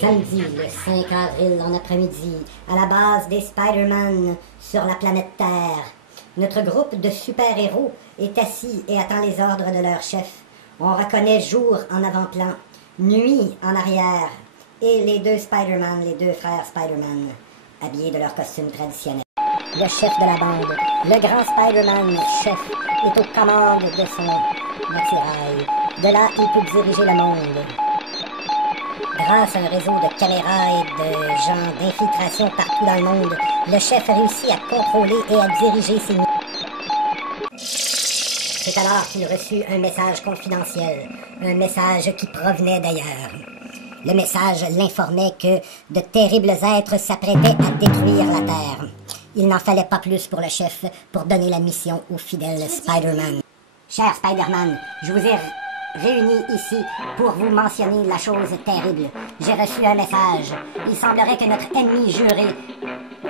Samedi, le 5 avril en après-midi, à la base des Spider-Man sur la planète Terre. Notre groupe de super-héros est assis et attend les ordres de leur chef. On reconnaît jour en avant-plan, nuit en arrière, et les deux Spider-Man, les deux frères Spider-Man, habillés de leur costume traditionnel. Le chef de la bande, le grand Spider-Man chef, est aux commandes de son attirail. De là, il peut diriger le monde. Grâce à un réseau de caméras et de gens d'infiltration partout dans le monde, le chef réussit à contrôler et à diriger ses missions. C'est alors qu'il reçut un message confidentiel, un message qui provenait d'ailleurs. Le message l'informait que de terribles êtres s'apprêtaient à détruire la Terre. Il n'en fallait pas plus pour le chef pour donner la mission au fidèle Spider-Man. Cher Spider-Man, je vous ai réunis ici pour vous mentionner la chose terrible. J'ai reçu un message. Il semblerait que notre ennemi juré,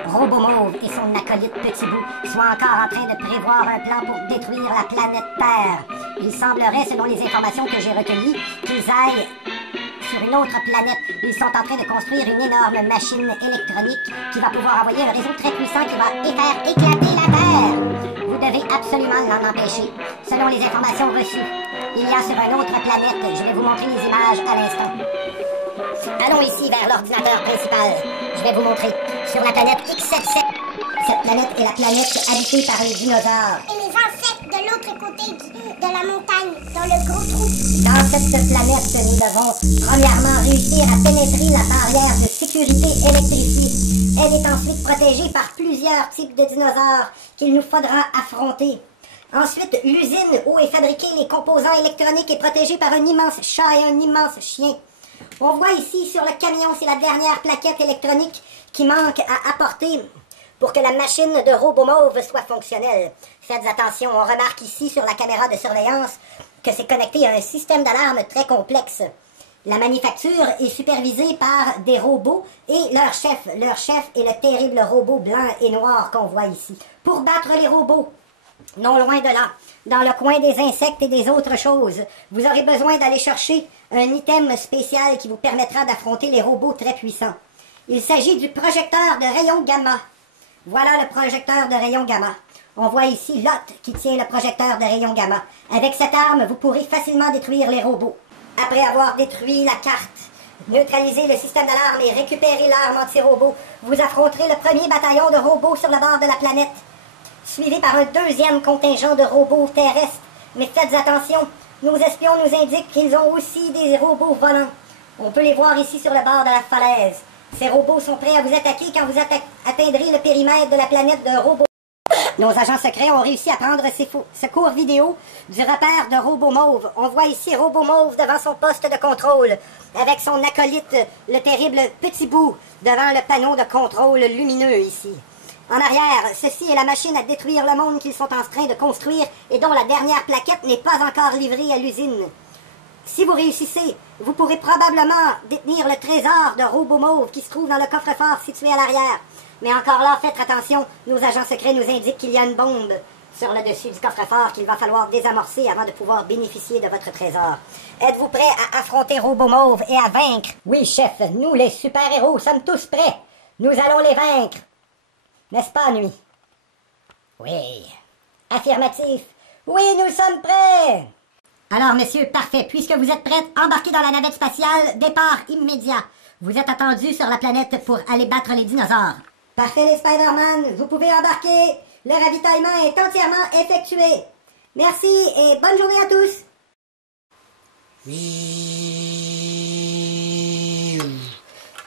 Robomauve et son acolyte Petit Bout, soient encore en train de prévoir un plan pour détruire la planète Terre. Il semblerait, selon les informations que j'ai recueillies, qu'ils aillent sur une autre planète. Ils sont en train de construire une énorme machine électronique qui va pouvoir envoyer un réseau très puissant qui va faire éclater la Terre. Vous devez absolument l'en empêcher. Selon les informations reçues, il y a sur une autre planète, je vais vous montrer les images à l'instant. Allons ici vers l'ordinateur principal. Je vais vous montrer. Sur la planète X77. Cette planète est la planète habitée par les dinosaures. Et les insectes de l'autre côté de la montagne, dans le gros trou. Dans cette planète, nous devons premièrement réussir à pénétrer la barrière de sécurité électrifiée. Elle est ensuite protégée par plusieurs types de dinosaures qu'il nous faudra affronter. Ensuite, l'usine où est fabriqué les composants électroniques est protégée par un immense chat et un immense chien. On voit ici sur le camion, c'est la dernière plaquette électronique qui manque à apporter pour que la machine de Robomauve soit fonctionnelle. Faites attention, on remarque ici sur la caméra de surveillance que c'est connecté à un système d'alarme très complexe. La manufacture est supervisée par des robots et leur chef. Leur chef est le terrible robot blanc et noir qu'on voit ici. Pour battre les robots, non loin de là, dans le coin des insectes et des autres choses, vous aurez besoin d'aller chercher un item spécial qui vous permettra d'affronter les robots très puissants. Il s'agit du projecteur de rayons gamma. Voilà le projecteur de rayons gamma. On voit ici Lot qui tient le projecteur de rayons gamma. Avec cette arme, vous pourrez facilement détruire les robots. Après avoir détruit la carte, neutralisé le système d'alarme et récupéré l'arme anti-robot, vous affronterez le premier bataillon de robots sur le bord de la planète, suivi par un deuxième contingent de robots terrestres. Mais faites attention, nos espions nous indiquent qu'ils ont aussi des robots volants. On peut les voir ici sur le bord de la falaise. Ces robots sont prêts à vous attaquer quand vous atteindrez le périmètre de la planète de robots. Nos agents secrets ont réussi à prendre ce court vidéo du repère de Robomauve. On voit ici Robomauve devant son poste de contrôle, avec son acolyte, le terrible Petit Bout, devant le panneau de contrôle lumineux ici. En arrière, ceci est la machine à détruire le monde qu'ils sont en train de construire et dont la dernière plaquette n'est pas encore livrée à l'usine. Si vous réussissez, vous pourrez probablement détenir le trésor de Robomauve qui se trouve dans le coffre-fort situé à l'arrière. Mais encore là, faites attention, nos agents secrets nous indiquent qu'il y a une bombe sur le dessus du coffre-fort qu'il va falloir désamorcer avant de pouvoir bénéficier de votre trésor. Êtes-vous prêts à affronter Robomauve et à vaincre? Oui, chef, nous les super-héros sommes tous prêts. Nous allons les vaincre. N'est-ce pas, Nuit? Oui. Affirmatif. Oui, nous sommes prêts. Alors, messieurs, parfait. Puisque vous êtes prêts, embarquez dans la navette spatiale. Départ immédiat. Vous êtes attendus sur la planète pour aller battre les dinosaures. Parfait, les Spider-Man. Vous pouvez embarquer. Le ravitaillement est entièrement effectué. Merci et bonne journée à tous.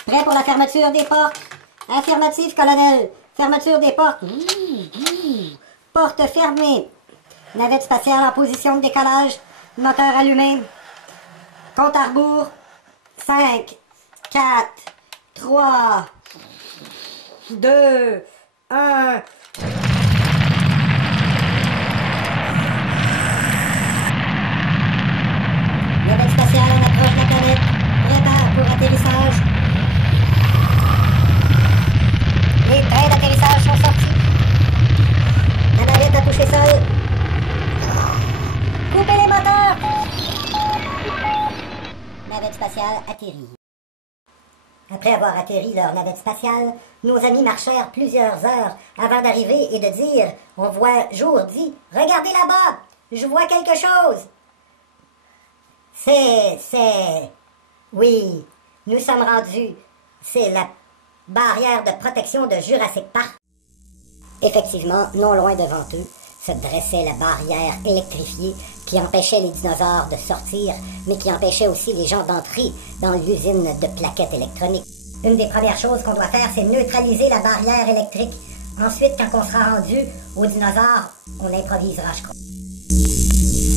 Prêt pour la fermeture des portes? Affirmatif, colonel. Fermeture des portes. Porte fermée. Navette spatiale en position de décollage. Moteur allumé. Compte à rebours. 5, 4, 3, 2, 1. Navette spatiale en approche de la planète. Prépare pour atterrissage. Les trains d'atterrissage sont sortis. La navette a touché sol. Coupez les moteurs. Navette spatiale atterrit. Après avoir atterri leur navette spatiale, nos amis marchèrent plusieurs heures avant d'arriver et de dire, on voit jour dit, regardez là-bas, je vois quelque chose. Oui, nous sommes rendus. C'est la barrière de protection de Jurassic Park. Effectivement, non loin devant eux, se dressait la barrière électrifiée qui empêchait les dinosaures de sortir, mais qui empêchait aussi les gens d'entrer dans l'usine de plaquettes électroniques. Une des premières choses qu'on doit faire, c'est neutraliser la barrière électrique. Ensuite, quand on sera rendu aux dinosaures, on improvisera, je crois.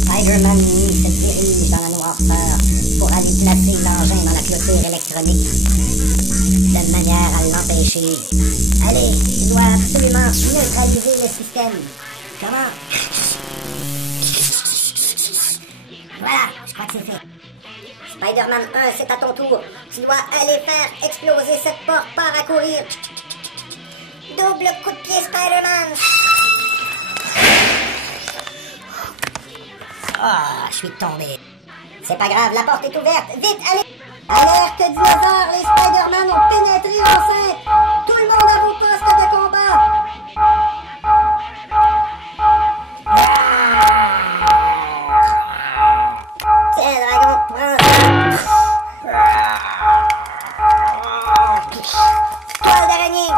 Spider-Man se dirige dans la noirceur pour aller placer l'engin dans la clôture électronique, de manière à l'empêcher. Allez, il doit absolument neutraliser le système. Comment? Voilà, je crois que c'est fait. Spider-Man 1, c'est à ton tour. Tu dois aller faire exploser cette porte, part à courir. Double coup de pied, Spider-Man. Ah, je suis tombé. C'est pas grave, la porte est ouverte. Vite, allez! Alerte dinosaures, les Spider-Man ont pénétré l'enceinte. Tout le monde à vos postes de combat. Tiens, dragon, prends ça. Toile d'araignée.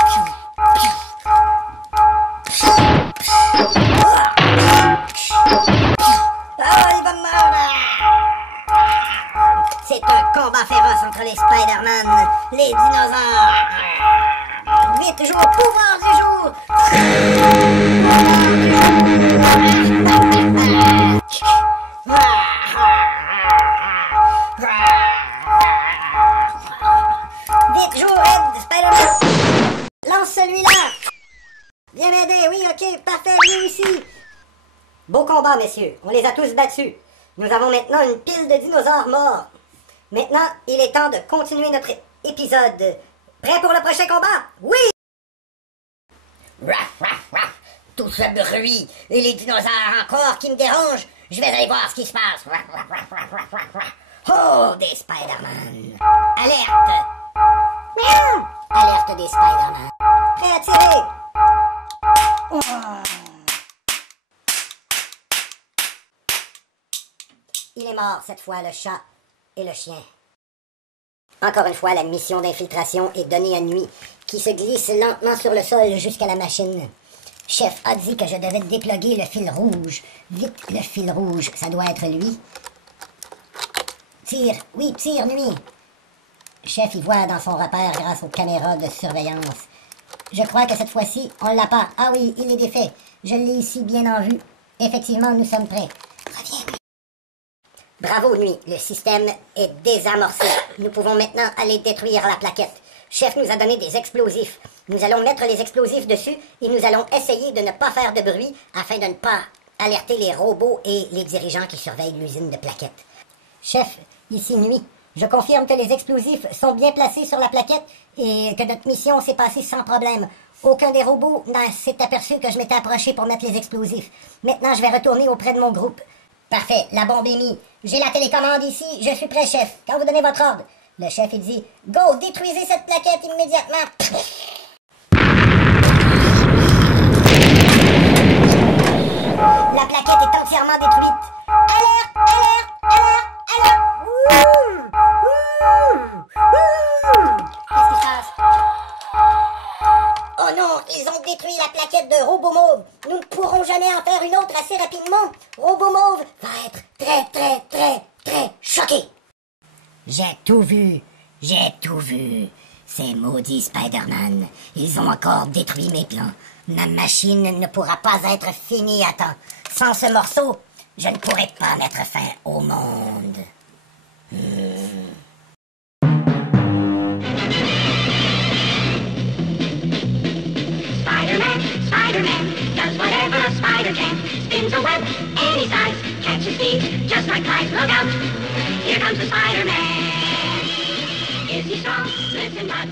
C'est un combat féroce entre les Spider-Man, les dinosaures. Vite, joue au pouvoir du jour. Vite, joue, Red, Spider-Man. Lance celui-là. Viens m'aider, oui, ok, parfait, réussi. Beau combat, messieurs, on les a tous battus. Nous avons maintenant une pile de dinosaures morts. Maintenant, il est temps de continuer notre épisode. Prêt pour le prochain combat? Oui! Raf, raf, raf. Tout ce bruit et les dinosaures encore qui me dérangent. Je vais aller voir ce qui se passe. Raf, raf, raf, raf, raf, raf, raf. Oh, des Spider-Man. Alerte! Miaou! Alerte des Spider-Man. Prêt à tirer? Oh. Il est mort cette fois, le chat et le chien. Encore une fois, la mission d'infiltration est donnée à Nuit, qui se glisse lentement sur le sol jusqu'à la machine. Chef a dit que je devais dépluguer le fil rouge. Vite, le fil rouge, ça doit être lui. Tire, oui, tire, Nuit. Chef y voit dans son repère grâce aux caméras de surveillance. Je crois que cette fois-ci, on l'a pas. Ah oui, il est défait. Je l'ai ici bien en vue. Effectivement, nous sommes prêts. Reviens. Bravo, Nuit. Le système est désamorcé. Nous pouvons maintenant aller détruire la plaquette. Chef nous a donné des explosifs. Nous allons mettre les explosifs dessus et nous allons essayer de ne pas faire de bruit afin de ne pas alerter les robots et les dirigeants qui surveillent l'usine de plaquettes. Chef, ici Nuit. Je confirme que les explosifs sont bien placés sur la plaquette et que notre mission s'est passée sans problème. Aucun des robots s'est aperçu que je m'étais approché pour mettre les explosifs. Maintenant, je vais retourner auprès de mon groupe. Parfait, la bombe est mise. J'ai la télécommande ici, je suis prêt, chef. Quand vous donnez votre ordre. Le chef, il dit, « Go, détruisez cette plaquette immédiatement! » La plaquette est entièrement détruite. Alerte, alerte, alerte, alerte! Qu'est-ce qui se passe? Oh non, ils ont détruit la plaquette de Robomauve. Nous ne pourrons jamais en faire une autre assez rapidement. Robomauve va être très, très, très, très choqué. J'ai tout vu. J'ai tout vu. Ces maudits Spider-Man, ils ont encore détruit mes plans. Ma machine ne pourra pas être finie à temps. Sans ce morceau, je ne pourrai pas mettre fin au monde. Spider-Man, Spider-Man, does whatever a spider can. Spins a web any size, catches thieves just like flies. Look out, here comes the Spider-Man. Is he strong? Listen, bud.